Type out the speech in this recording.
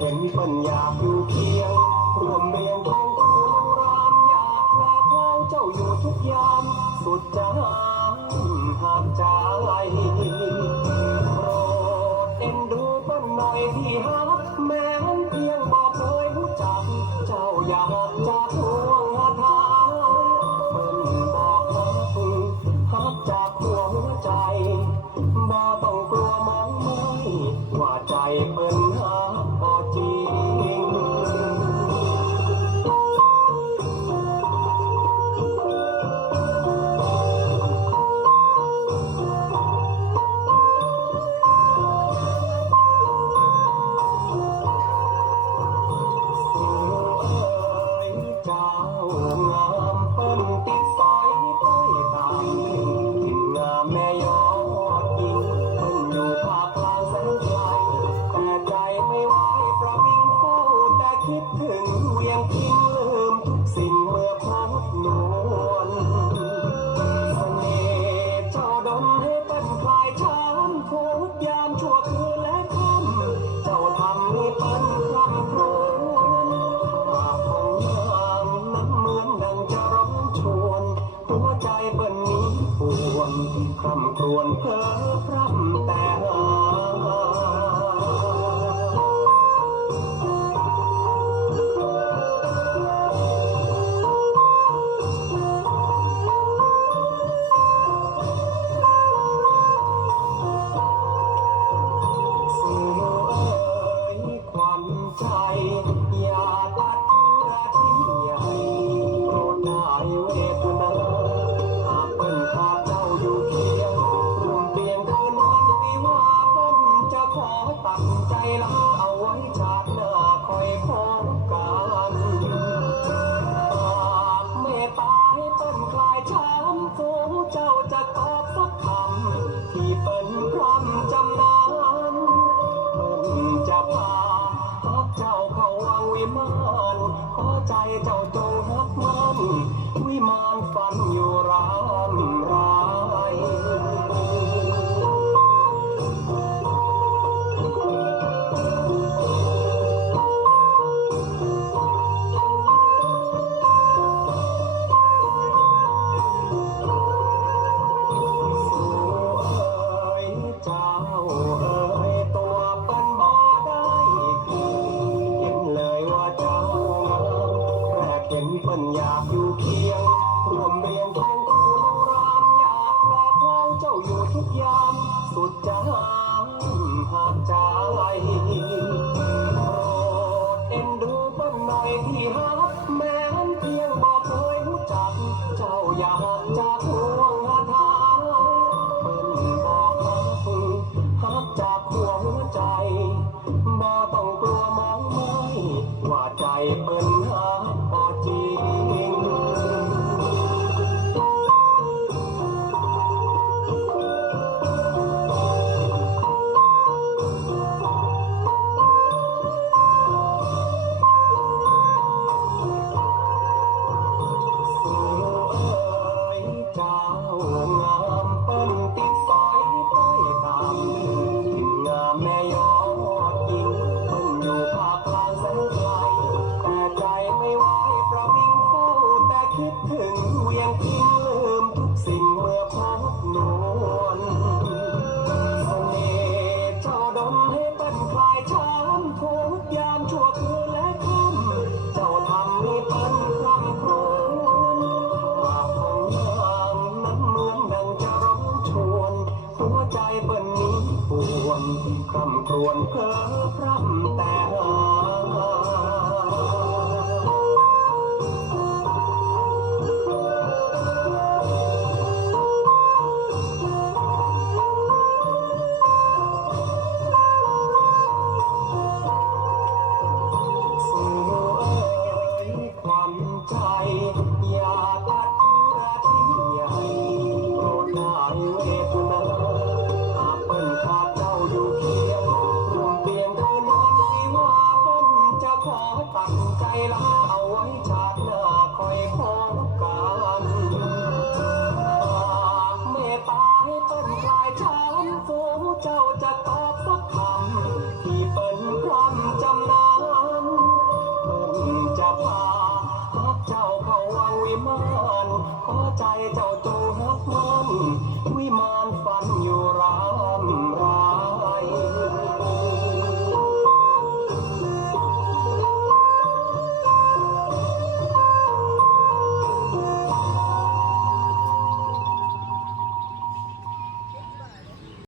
เห็นคนอยากอยู่เคียงร่วมเรียนเคีงคู่รามอยากลาเท้าเจ้าอยู่ทุกยาม สุดจะห้ามห้ามใจ คำครวญเพ้อพร่ำแต่ นอยากอยู่เคียงร่วมเรียงแข่งคู่รามอยากแปลเจ้าอยู่ทุกยามสุดใจ คำครวนเพ้อพร่ำแต่หา มอนขอใจเจ้า